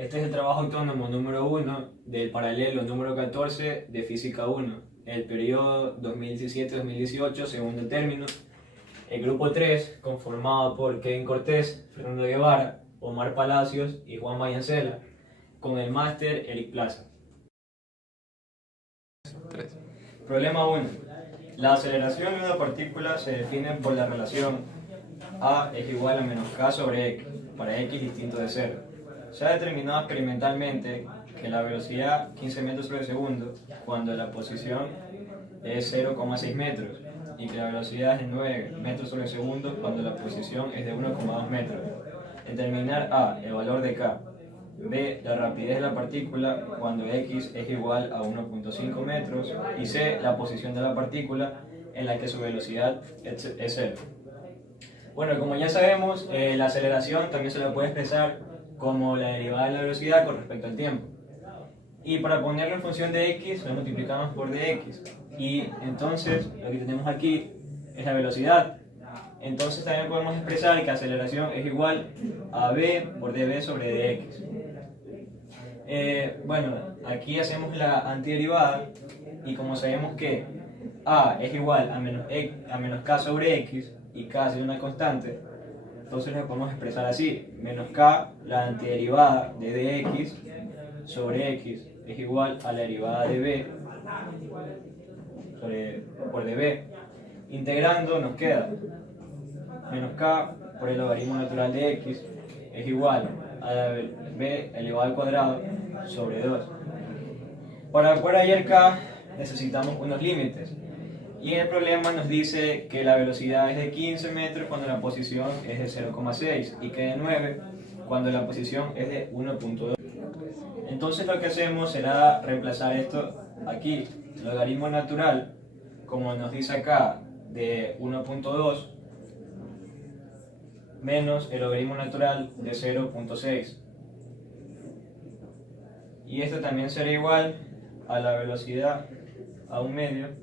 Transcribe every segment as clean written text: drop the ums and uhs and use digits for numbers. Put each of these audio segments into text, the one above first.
Este es el trabajo autónomo número 1 del paralelo número 14 de Física 1, el periodo 2017-2018, segundo término. El grupo 3, conformado por Kevin Cortés, Fernando Guevara, Omar Palacios y Juan Mayancela, con el máster Eric Plaza. 3. Problema 1. La aceleración de una partícula se define por la relación A es igual a menos k sobre x, para x distinto de 0. Se ha determinado experimentalmente que la velocidad 15 metros sobre segundo cuando la posición es 0,6 metros y que la velocidad es de 9 metros sobre segundo cuando la posición es de 1,2 metros. Determinar A, el valor de k, B, la rapidez de la partícula cuando x es igual a 1,5 metros y C, la posición de la partícula en la que su velocidad es 0. Bueno, como ya sabemos, la aceleración también se la puede expresar como la derivada de la velocidad con respecto al tiempo. Y para ponerlo en función de x, lo multiplicamos por dx. Y entonces, lo que tenemos aquí es la velocidad. Entonces también podemos expresar que aceleración es igual a v por dv sobre dx. Bueno, aquí hacemos la antiderivada y como sabemos que a es igual a menos k sobre x y k es una constante, entonces lo podemos expresar así: menos k, la antiderivada de dx sobre x es igual a la derivada de b por dv. Integrando nos queda menos k por el logaritmo natural de x es igual a la b elevado al cuadrado sobre 2. Para poder hallar k necesitamos unos límites. Y en el problema nos dice que la velocidad es de 15 metros cuando la posición es de 0,6 y que de 9 cuando la posición es de 1,2. Entonces lo que hacemos será reemplazar esto aquí. Logaritmo natural, como nos dice acá, de 1,2 menos el logaritmo natural de 0,6. Y esto también será igual a la velocidad a un medio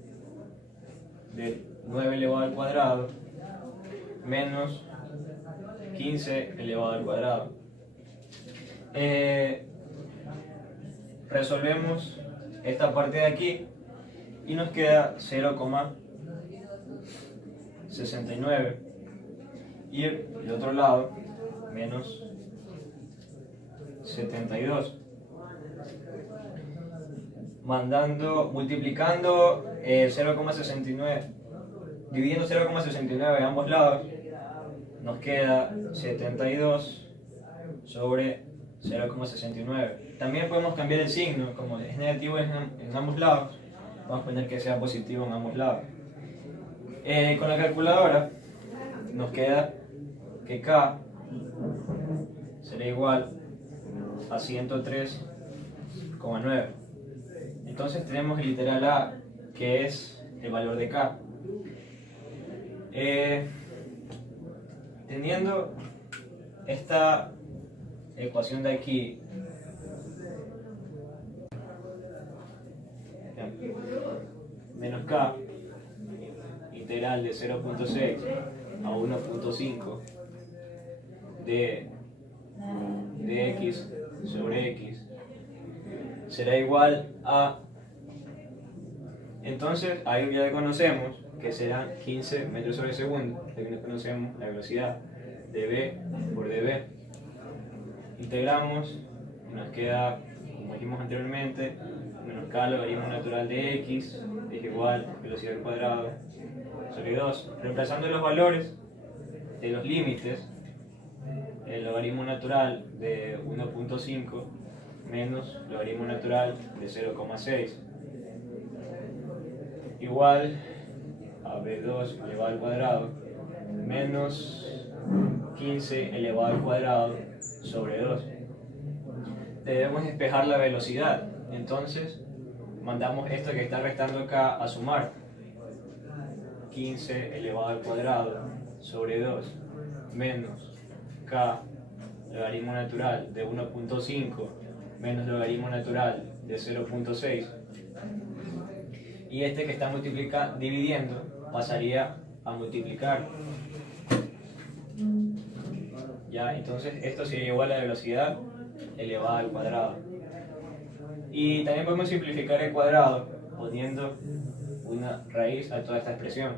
de 9 elevado al cuadrado menos 15 elevado al cuadrado. Resolvemos esta parte de aquí y nos queda 0,69 y el otro lado menos 72. Multiplicando 0,69, dividiendo 0,69 a ambos lados, nos queda 72 sobre 0,69. También podemos cambiar el signo, como es negativo en ambos lados, vamos a poner que sea positivo en ambos lados. Con la calculadora nos queda que k será igual a 103,9. Entonces tenemos el literal A, que es el valor de k. Teniendo esta ecuación de aquí, menos k, integral de 0,6 a 1,5 de x sobre x, será igual a, entonces ahí ya conocemos que serán 15 metros sobre segundo, de que no conocemos la velocidad de v por dv. Integramos y nos queda, como dijimos anteriormente, menos k logaritmo natural de x es igual a velocidad al cuadrado sobre 2. Reemplazando los valores de los límites, el logaritmo natural de 1,5 menos logaritmo natural de 0,6 igual a b2 elevado al cuadrado menos 15 elevado al cuadrado sobre 2. Debemos despejar la velocidad, entonces mandamos esto que está restando acá a sumar. 15 elevado al cuadrado sobre 2 menos k logaritmo natural de 1,5 menos logaritmo natural de 0,6, y este que está dividiendo pasaría a multiplicar. Ya, entonces esto sería igual a la velocidad elevada al cuadrado. Y también podemos simplificar el cuadrado poniendo una raíz a toda esta expresión.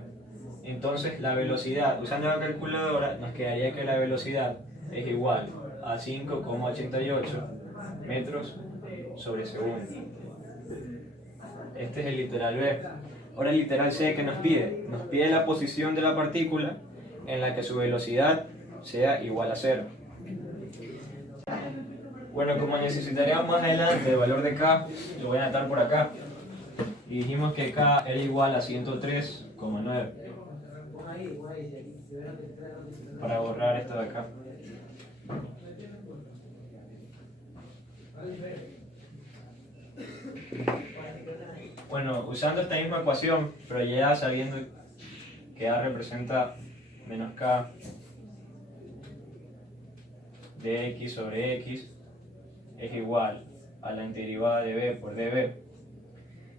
Entonces la velocidad, usando la calculadora, nos quedaría que la velocidad es igual a 5,88 metros sobre segundo. Este es el literal B. Ahora el literal C, ¿qué nos pide? Nos pide la posición de la partícula en la que su velocidad sea igual a 0. Bueno, como necesitaríamos más adelante el valor de K, lo voy a anotar por acá. Y dijimos que K era igual a 103,9. Para borrar esto de acá. Bueno, usando esta misma ecuación, pero ya sabiendo que A representa menos K de X sobre X es igual a la antiderivada de B por dB.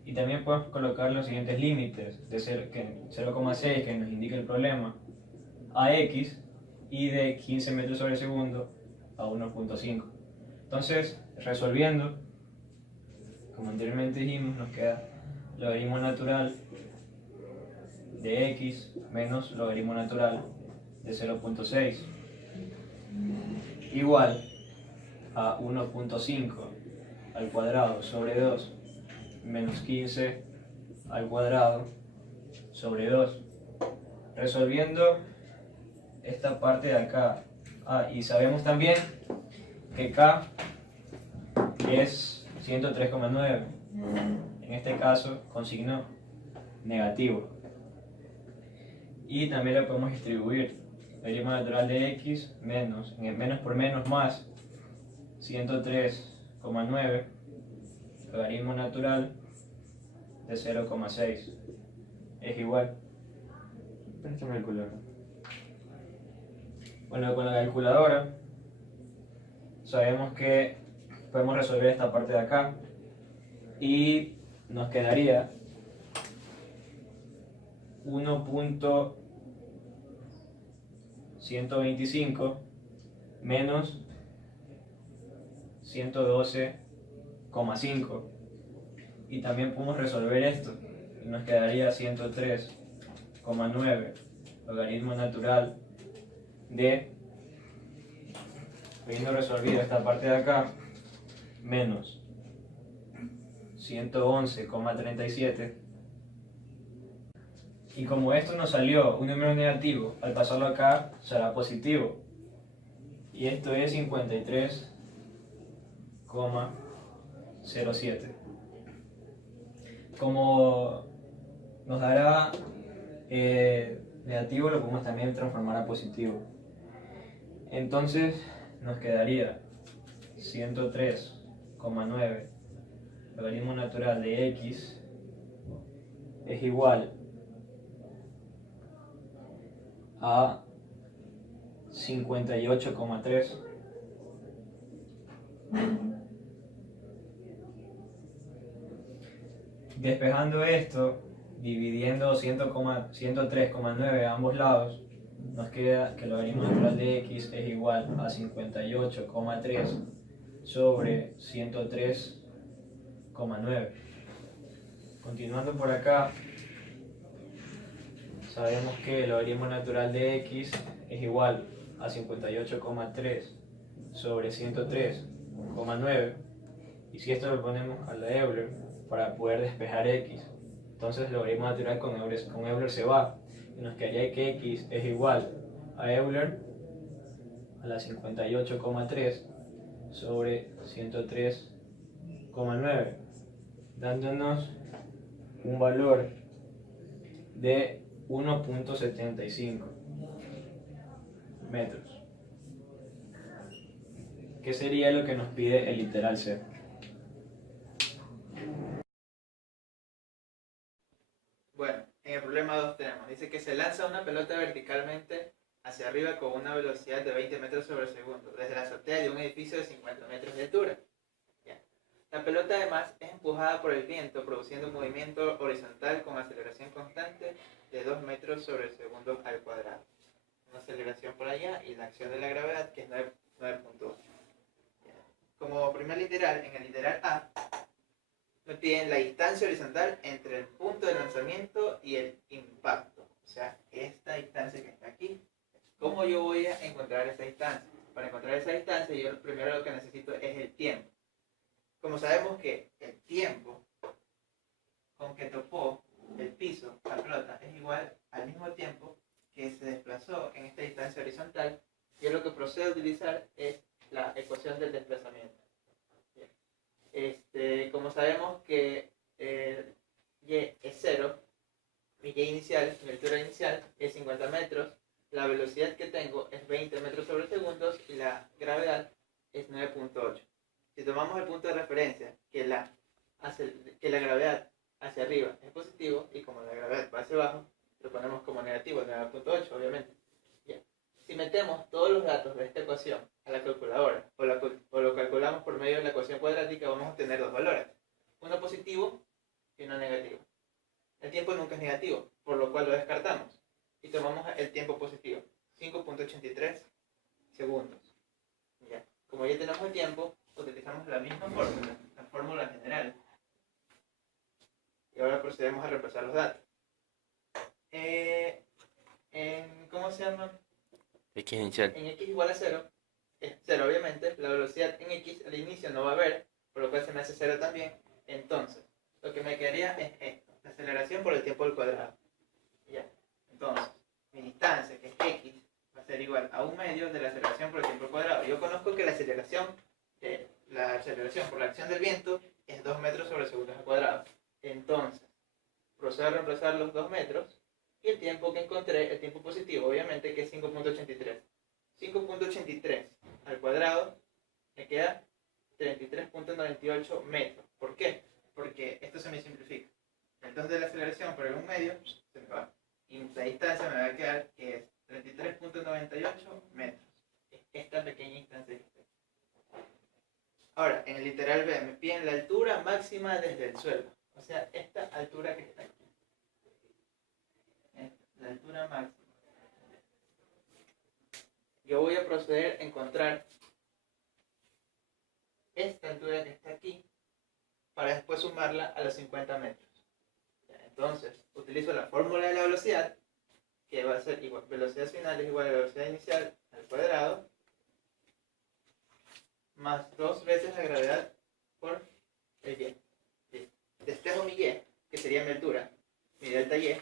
Y también podemos colocar los siguientes límites de 0,6 que nos indica el problema a X y de 15 metros sobre segundo a 1,5. Entonces, resolviendo, como anteriormente dijimos, nos queda logaritmo natural de X menos logaritmo natural de 0,6 igual a 1,5 al cuadrado sobre 2 menos 15 al cuadrado sobre 2. Resolviendo esta parte de acá. Y sabemos también que K es 103,9. En este caso con signo negativo. Y también lo podemos distribuir. Logaritmo natural de X menos, en el menos por menos más 103,9 logaritmo natural de 0,6 es igual. Préstame el calculadora. Bueno, con la calculadora sabemos que podemos resolver esta parte de acá y nos quedaría 1,125 menos 112,5 y también podemos resolver esto y nos quedaría 103,9 logaritmo natural de, habiendo resolvido esta parte de acá, menos 111,37. Y como esto nos salió un número negativo, al pasarlo acá será positivo. Y esto es 53,07. Como nos dará negativo, lo podemos también transformar a positivo. Entonces nos quedaría 103,9 logaritmo natural de X es igual a 58,3. Despejando esto, dividiendo 103,9 a ambos lados, nos queda que el logaritmo natural de X es igual a 58,3 sobre 103,9. Continuando por acá, sabemos que el logaritmo natural de X es igual a 58,3 sobre 103,9. Y si esto lo ponemos a la Euler para poder despejar X, entonces el logaritmo natural con Euler se va y nos quedaría que X es igual a Euler a la 58,3 sobre 103,9, dándonos un valor de 1,75 metros, que sería lo que nos pide el literal C. Bueno, en el problema 2 tenemos, dice que se lanza una pelota verticalmente hacia arriba con una velocidad de 20 metros sobre segundo, desde la azotea de un edificio de 50 metros de altura. Bien. La pelota además es empujada por el viento, produciendo un movimiento horizontal con aceleración constante de 2 metros sobre segundo al cuadrado. Una aceleración por allá y la acción de la gravedad que es 9,8. primer literal, en el literal A, me piden la distancia horizontal entre el punto de lanzamiento y el impacto. O sea, esta distancia que está aquí. ¿Cómo yo voy a encontrar esa distancia? Para encontrar esa distancia, yo primero lo que necesito es el tiempo. Como sabemos que el tiempo con que topó el piso, la pelota, es igual al mismo tiempo que se desplazó en esta distancia horizontal, yo lo que procedo a utilizar es la ecuación del desplazamiento. Como sabemos que y es 0, mi y inicial, mi altura inicial es 50 metros, la velocidad que tengo es 20 metros sobre segundos y la gravedad es 9.8. Si tomamos el punto de referencia, que la gravedad hacia arriba es positivo y como la gravedad va hacia abajo, lo ponemos como negativo, 9.8 obviamente. Bien. Si metemos todos los datos de esta ecuación a la calculadora o lo calculamos por medio de la ecuación cuadrática, vamos a obtener dos valores, uno positivo y uno negativo. El tiempo nunca es negativo, por lo cual lo descartamos y tomamos el tiempo positivo, 5.83 segundos. Ya. Como ya tenemos el tiempo, utilizamos la misma fórmula, la fórmula general. Y ahora procedemos a repasar los datos. ¿Cómo se llama? X inicial. En x igual a 0, es 0 obviamente, la velocidad en x al inicio no va a haber, por lo cual se me hace 0 también. Entonces, lo que me quedaría es esto, la aceleración por el tiempo al cuadrado. Ya. Entonces, mi distancia, que es x, va a ser igual a 1/2 de la aceleración por el tiempo al cuadrado. Yo conozco que la aceleración por la acción del viento es 2 metros sobre segundos al cuadrado. Entonces, procedo a reemplazar los 2 metros y el tiempo que encontré, el tiempo positivo, obviamente, que es 5.83. 5.83 al cuadrado me queda 33.98 metros. ¿Por qué? Porque esto se me simplifica. Entonces, de la aceleración por el 1/2 se me va. Y la distancia me va a quedar que es 33.98 metros. Es esta pequeña distancia que está. Ahora, en el literal B me piden la altura máxima desde el suelo. O sea, esta altura que está aquí. La altura máxima. Yo voy a proceder a encontrar esta altura que está aquí para después sumarla a los 50 metros. Entonces, utilizo la fórmula de la velocidad, que va a ser igual, velocidad final es igual a la velocidad inicial al cuadrado, más 2 veces la gravedad por el y. Despejo mi y, que sería mi altura, mi delta y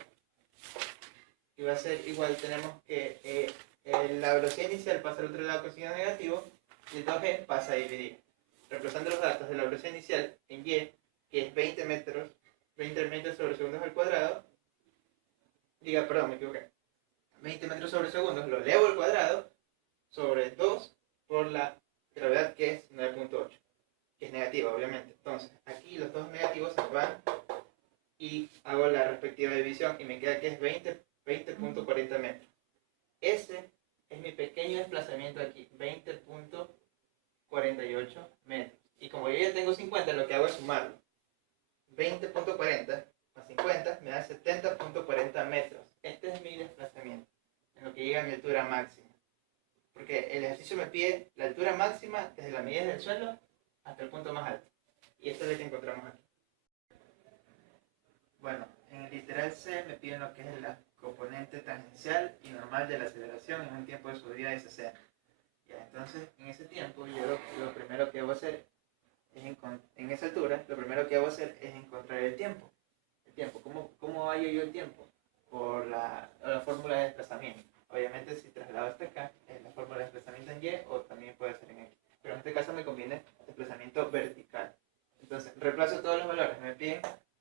va a ser igual, tenemos que la velocidad inicial pasa al otro lado con signo negativo, y el 2g pasa a dividir. Reemplazando los datos de la velocidad inicial en y, que es 20 metros sobre segundos al cuadrado, me equivoqué, 20 metros sobre segundos, lo elevo al cuadrado, sobre 2 por la gravedad que es 9.8, que es negativa obviamente. Entonces, aquí los dos negativos se van y hago la respectiva división y me queda que es 20.40 metros. Ese es mi pequeño desplazamiento aquí, 20.48 metros. Y como yo ya tengo 50, lo que hago es sumarlo. 20.40 más 50 me da 70.40 metros. Este es mi desplazamiento, en lo que llega a mi altura máxima. Porque el ejercicio me pide la altura máxima desde la medida del suelo hasta el punto más alto. Y esto es lo que encontramos aquí. Bueno, en el literal C me piden lo que es la componente tangencial y normal de la aceleración en un tiempo de subida de 60. Ya, entonces, en ese tiempo, yo lo primero que debo hacer es en esa altura, lo primero que debo hacer es encontrar el tiempo. ¿Cómo hallo yo el tiempo? Por la fórmula de desplazamiento. Obviamente, si traslado hasta acá, es la fórmula de desplazamiento en Y o también puede ser en X. Pero en este caso me conviene desplazamiento vertical. Entonces, reemplazo todos los valores. Me piden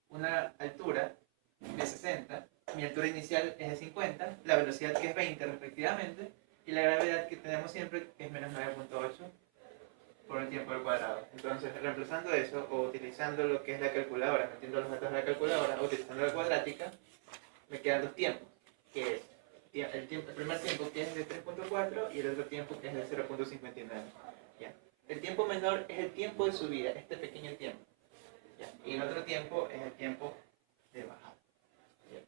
una altura de 60, mi altura inicial es de 50, la velocidad que es 20 respectivamente, y la gravedad que tenemos siempre que es menos 9.8 por el tiempo al cuadrado. Entonces, reemplazando eso o utilizando lo que es la calculadora, metiendo los datos de la calculadora o utilizando la cuadrática, me quedan dos tiempos, que es el primer tiempo que es de 3.4 y el otro tiempo que es de 0.59. ¿Ya? El tiempo menor es el tiempo de subida, este pequeño tiempo. ¿Ya? Y el otro tiempo es el tiempo de bajada. ¿Ya?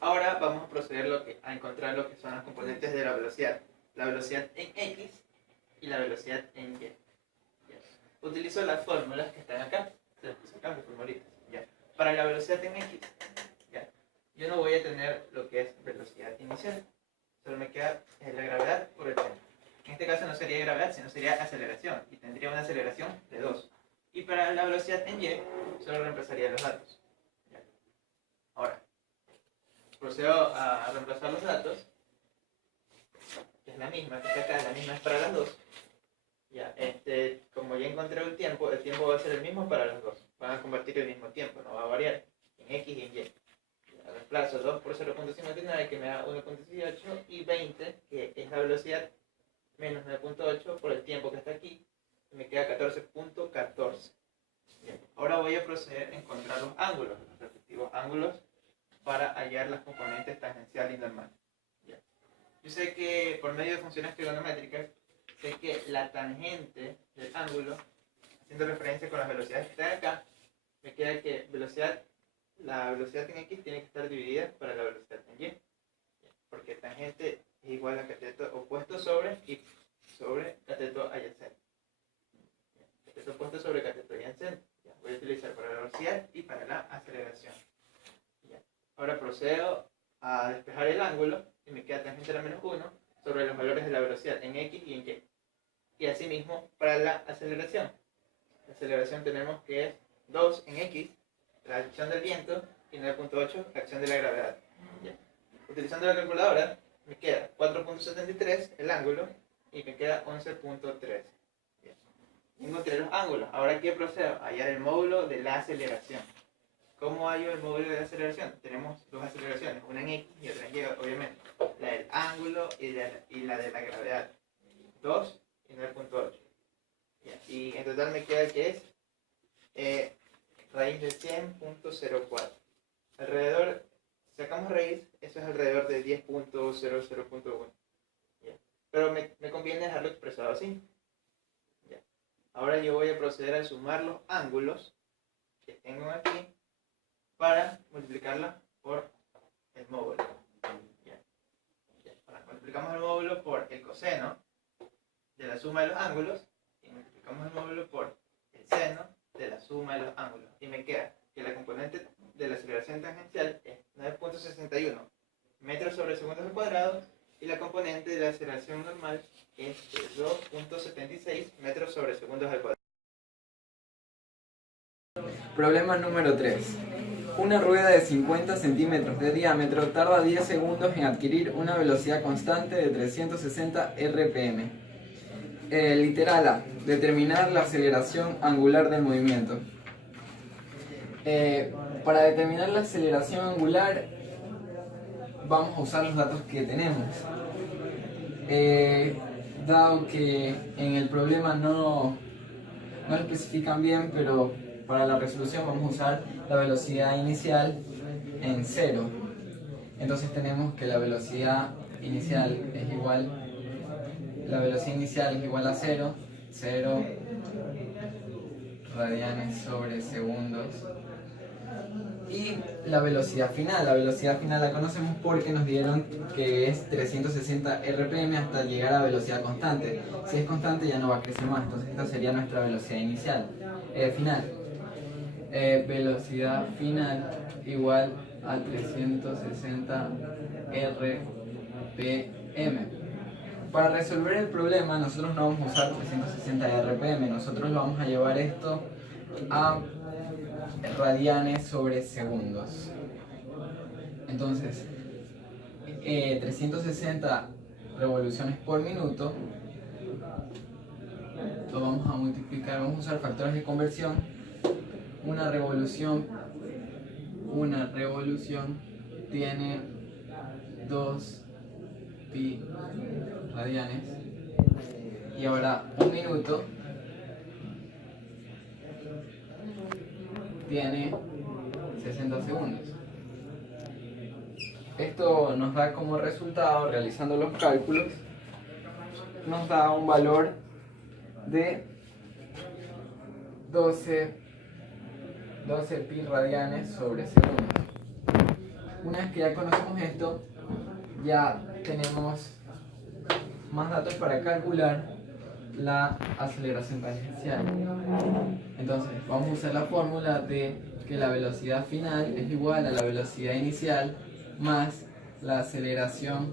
Ahora vamos a proceder a encontrar lo que son las componentes de la velocidad. La velocidad en X y la velocidad en Y. ¿Ya? utilizo las fórmulas que están acá. Se las puse acá, mis formulitas. Ya. Para la velocidad en X, ya, yo no voy a tener lo que es velocidad inicial. Solo me queda la gravedad por el tiempo. En este caso no sería gravedad, sino sería aceleración. Y tendría una aceleración de 2. Y para la velocidad en Y, solo reemplazaría los datos. Ya. Ahora, procedo a reemplazar los datos. Que es la misma, que está acá, la misma es para las dos. Ya, como ya encontré el tiempo va a ser el mismo para los dos. Van a convertir el mismo tiempo, no va a variar en X y en Y. Ya, reemplazo 2 por 0.59 que me da 1.18 y 20 que es la velocidad menos 9.8 por el tiempo que está aquí y me queda 14.14. Ahora voy a proceder a encontrar los ángulos, los respectivos ángulos para hallar las componentes tangencial y normal. Ya. Yo sé que por medio de funciones trigonométricas sé que la tangente del ángulo, haciendo referencia con las velocidades que están acá, me queda que la velocidad en X tiene que estar dividida para la velocidad en Y. Porque tangente es igual a cateto opuesto sobre y sobre cateto adyacente. Cateto opuesto sobre cateto adyacente. Voy a utilizar para la velocidad y para la aceleración. Ahora procedo a despejar el ángulo y me queda tangente a la menos 1 sobre los valores de la velocidad en X y en Y. Y asimismo para la aceleración. La aceleración tenemos que es 2 en X, la acción del viento, y 9.8, la acción de la gravedad. Ya. Utilizando la calculadora, me queda 4.73 el ángulo y me queda 11.13. Encontré los ángulos. Ahora aquí procedo a hallar el módulo de la aceleración. ¿Cómo hallo el módulo de la aceleración? Tenemos dos aceleraciones, una en X y otra en Y, obviamente. La del ángulo y la de la gravedad. 2 y 9.8. Y en total me queda que es raíz de 100.04. Alrededor, si sacamos raíz, eso es alrededor de 10.00.1. Pero me conviene dejarlo expresado así. Ahora yo voy a proceder a sumar los ángulos que tengo aquí para multiplicarla por el módulo. Ahora multiplicamos el módulo por el coseno de la suma de los ángulos y multiplicamos el módulo por el seno de la suma de los ángulos. Y me queda que la componente de la aceleración tangencial es 9.61 metros sobre segundos al cuadrado y la componente de la aceleración normal es de 2.76 metros sobre segundos al cuadrado. Problema número 3. Una rueda de 50 centímetros de diámetro tarda 10 segundos en adquirir una velocidad constante de 360 RPM. Literal A. Determinar la aceleración angular del movimiento. Para determinar la aceleración angular vamos a usar los datos que tenemos. Dado que en el problema no lo especifican bien, pero para la resolución vamos a usar la velocidad inicial en 0. Entonces tenemos que la velocidad inicial es igual a 0 radianes sobre segundos. Y la velocidad final la conocemos porque nos dieron que es 360 RPM hasta llegar a velocidad constante. Si es constante ya no va a crecer más, entonces esta sería nuestra velocidad final. Velocidad final igual a 360 RPM. Para resolver el problema nosotros no vamos a usar 360 RPM, nosotros lo vamos a llevar esto a radianes sobre segundos. Entonces 360 revoluciones por minuto lo vamos a multiplicar, vamos a usar factores de conversión. Una revolución tiene 2 pi radianes y ahora un minuto tiene 60 segundos. Esto nos da como resultado, realizando los cálculos, nos da un valor de 12 pi radianes sobre segundos. Una vez que ya conocemos esto, ya tenemos más datos para calcular la aceleración tangencial. Entonces vamos a usar la fórmula de que la velocidad final es igual a la velocidad inicial más la aceleración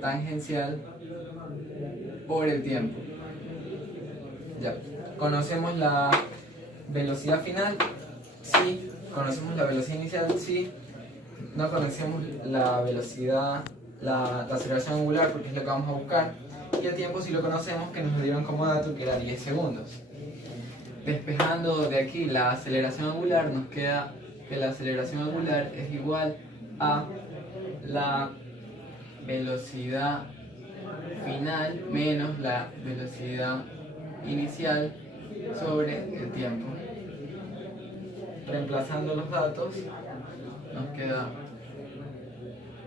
tangencial por el tiempo. Ya, ¿conocemos la velocidad final? Sí. ¿Conocemos la velocidad inicial? Sí. No conocemos la velocidad, la aceleración angular, porque es lo que vamos a buscar. Y el tiempo sí lo conocemos, que nos dieron como dato que era 10 segundos. Despejando de aquí la aceleración angular, nos queda que la aceleración angular es igual a la velocidad final menos la velocidad inicial sobre el tiempo. Reemplazando los datos, nos queda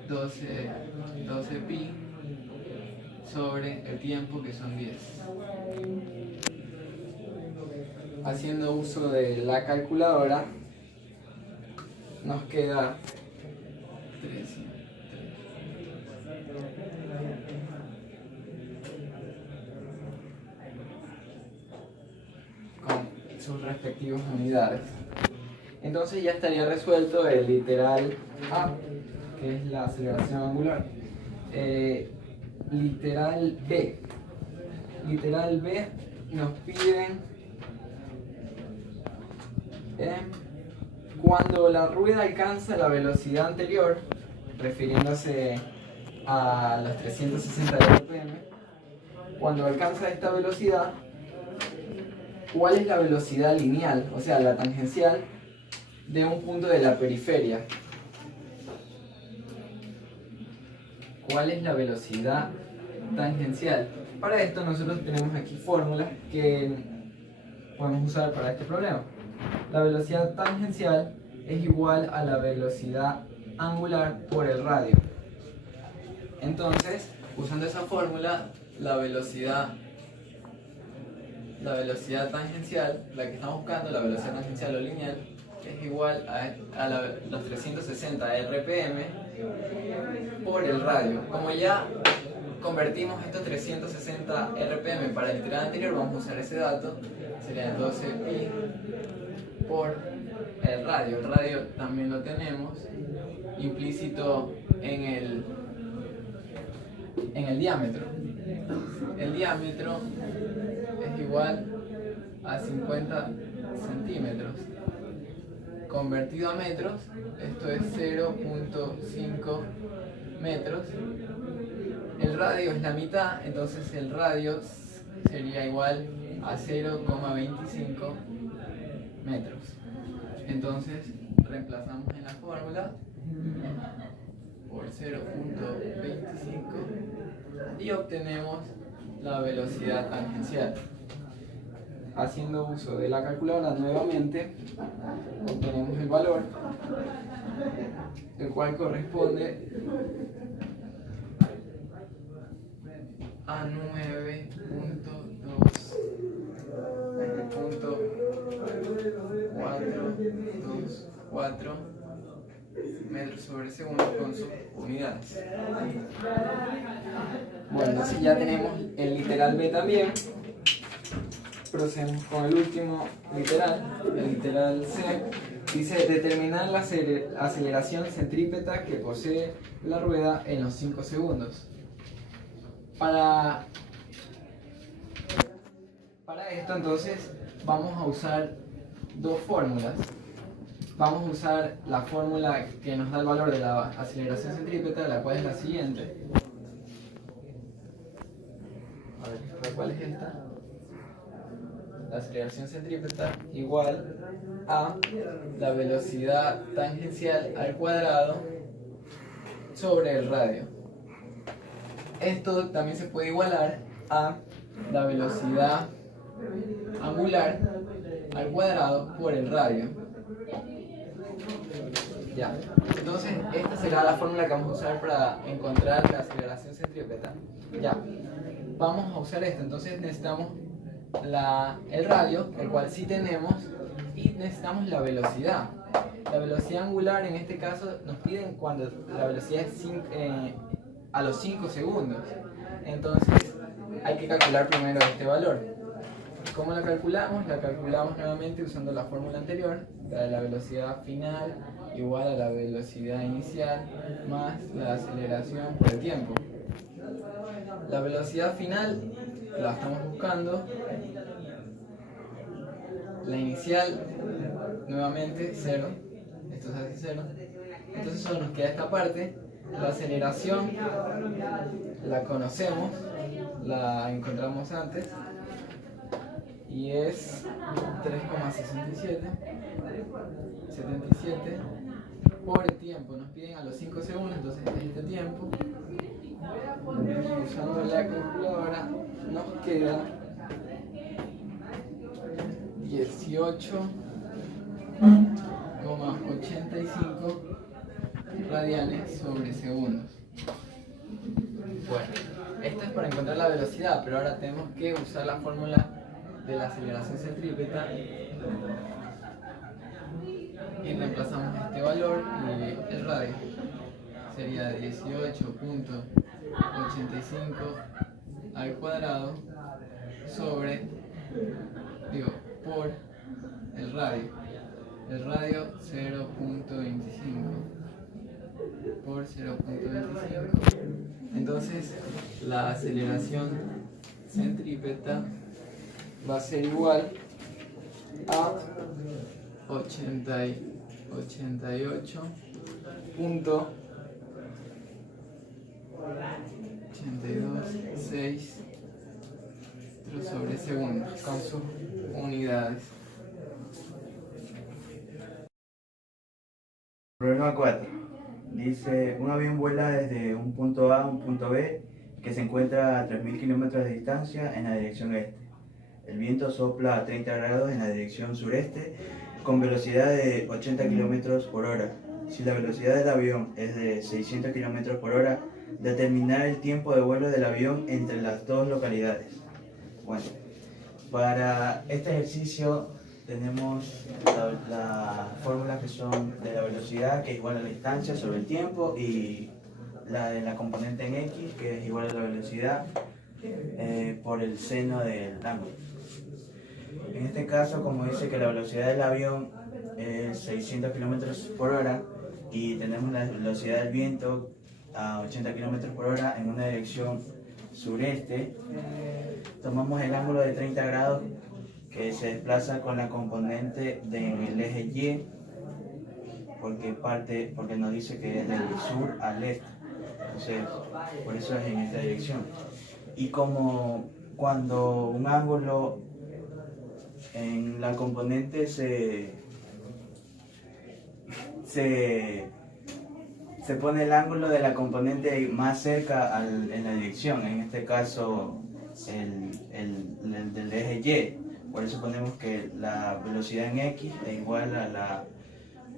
12 pi sobre el tiempo, que son 10. Haciendo uso de la calculadora, nos queda 3. Con sus respectivas unidades. Entonces ya estaría resuelto el literal A, que es la aceleración angular. Literal B. Literal B nos piden cuando la rueda alcanza la velocidad anterior, refiriéndose a los 360 RPM, cuando alcanza esta velocidad, ¿cuál es la velocidad lineal, o sea, la tangencial, de un punto de la periferia? ¿Cuál es la velocidad tangencial? Para esto nosotros tenemos aquí fórmulas que podemos usar para este problema. La velocidad tangencial es igual a la velocidad angular por el radio. Entonces, usando esa fórmula, la velocidad tangencial, la que estamos buscando, la velocidad tangencial o lineal, es igual a los 360 RPM por el radio. Como ya convertimos estos 360 RPM para el literal anterior, vamos a usar ese dato, sería 12 pi por el radio. El radio también lo tenemos implícito en el diámetro. El diámetro es igual a 50 centímetros. Convertido a metros, esto es 0.5 metros. El radio es la mitad, entonces el radio sería igual a 0,25 metros. Entonces reemplazamos en la fórmula por 0.25 y obtenemos la velocidad tangencial. Haciendo uso de la calculadora nuevamente, obtenemos el valor, el cual corresponde a 9.424 metros sobre segundo con sus unidades. Bueno, entonces ya tenemos el literal B también. Procedemos con el último literal, el literal C. Dice determinar la aceleración centrípeta que posee la rueda en los 5 segundos. Para esto entonces vamos a usar dos fórmulas. Vamos a usar la fórmula que nos da el valor de la aceleración centrípeta, la cual es la siguiente. A ver, ¿la cual es esta? La aceleración centrípeta igual a la velocidad tangencial al cuadrado sobre el radio. Esto también se puede igualar a la velocidad angular al cuadrado por el radio. Ya. Entonces, esta será la fórmula que vamos a usar para encontrar la aceleración centrípeta. Ya. Vamos a usar esto. Entonces necesitamos el radio, el cual sí tenemos, y necesitamos la velocidad. La velocidad angular en este caso nos piden cuando la velocidad es a los 5 segundos. Entonces hay que calcular primero este valor. ¿Cómo la calculamos? La calculamos nuevamente usando la fórmula anterior, la de la velocidad final igual a la velocidad inicial más la aceleración por el tiempo. La velocidad final la estamos buscando, la inicial nuevamente 0, esto se hace 0, entonces solo nos queda esta parte. La aceleración la conocemos, la encontramos antes y es 3,77 por el tiempo. Nos piden a los 5 segundos, entonces este tiempo, usando la calculadora, nos queda 18,85 radianes sobre segundos. Bueno, esto es para encontrar la velocidad, pero ahora tenemos que usar la fórmula de la aceleración centrípeta y reemplazamos este valor y el radio sería 18,85 al cuadrado sobre, por el radio 0,25 por 0,25. Entonces la aceleración centrípeta va a ser igual a 88,826 metros sobre segundo con sus unidades. Problema 4. Dice, un avión vuela desde un punto A a un punto B que se encuentra a 3.000 kilómetros de distancia en la dirección este. El viento sopla a 30 grados en la dirección sureste con velocidad de 80 kilómetros por hora. Si la velocidad del avión es de 600 kilómetros por hora, determinar el tiempo de vuelo del avión entre las dos localidades. Bueno, para este ejercicio tenemos las fórmulas que son de la velocidad, que es igual a la distancia sobre el tiempo, y la de la componente en X, que es igual a la velocidad por el seno del ángulo. En este caso, como dice que la velocidad del avión es 600 km por hora y tenemos la velocidad del viento a 80 km por hora en una dirección sureste, tomamos el ángulo de 30 grados que se desplaza con la componente del eje Y, porque nos dice que es del sur al este, entonces por eso es en esta dirección. Y como cuando un ángulo en la componente se pone el ángulo de la componente más cerca en la dirección, en este caso el del eje Y. Por eso ponemos que la velocidad en X es igual a la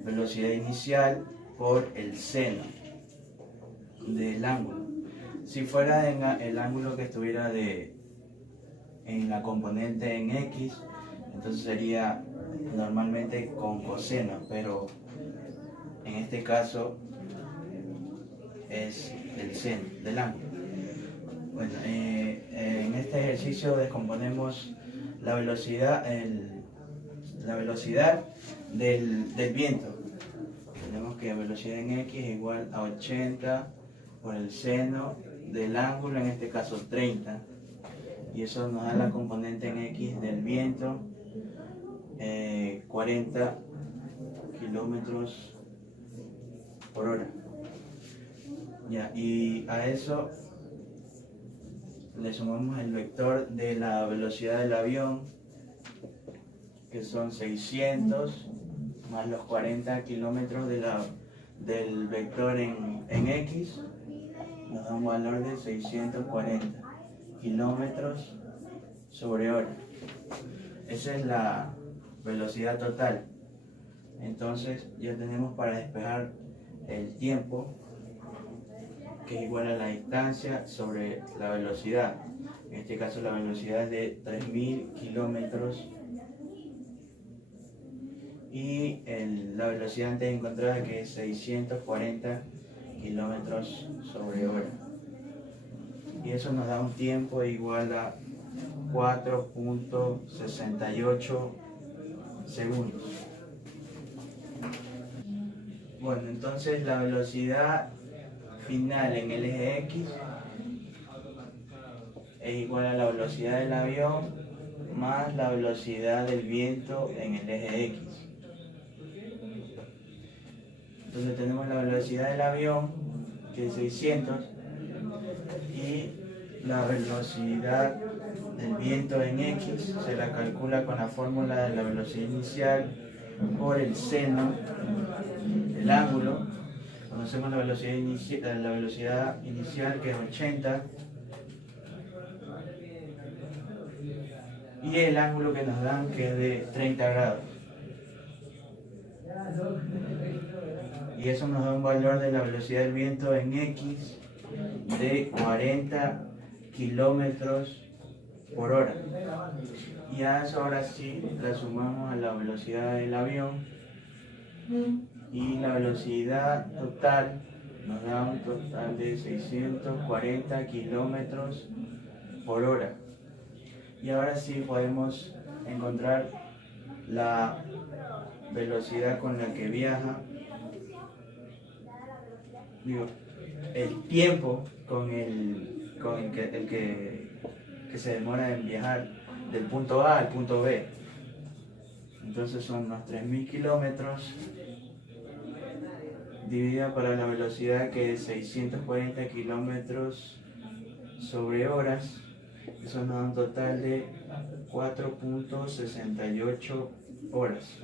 velocidad inicial por el seno del ángulo. Si fuera el ángulo que estuviera en la componente en X, entonces sería normalmente con coseno, pero en este caso es el seno del ángulo. Bueno, en este ejercicio descomponemos la velocidad del viento. Tenemos que la velocidad en X es igual a 80 por el seno del ángulo, en este caso 30, y eso nos da la componente en X del viento, 40 kilómetros por hora. Ya, y a eso le sumamos el vector de la velocidad del avión, que son 600 más los 40 kilómetros del vector en X, nos da un valor de 640 kilómetros sobre hora. Esa es la velocidad total. Entonces ya tenemos para despejar el tiempo, que es igual a la distancia sobre la velocidad. En este caso la velocidad es de 3.000 kilómetros y la velocidad antes encontrada, que es 640 kilómetros sobre hora. y eso nos da un tiempo igual a 4.68 segundos. Bueno, entonces la velocidad final en el eje X es igual a la velocidad del avión más la velocidad del viento en el eje X. Entonces tenemos la velocidad del avión, que es 600, y la velocidad del viento en X se la calcula con la fórmula de la velocidad inicial por el seno del ángulo. Conocemos la velocidad inicial, que es 80, y el ángulo que nos dan, que es de 30 grados. Y eso nos da un valor de la velocidad del viento en X de 40 kilómetros por hora. Y a eso ahora sí la sumamos a la velocidad del avión, y la velocidad total nos da un total de 640 kilómetros por hora. Y ahora sí podemos encontrar la velocidad con la que viaja, el tiempo con el que se demora en viajar del punto A al punto B. Entonces son unos 3.000 kilómetros dividida para la velocidad, que es 640 kilómetros sobre horas. Eso nos da un total de 4.68 horas.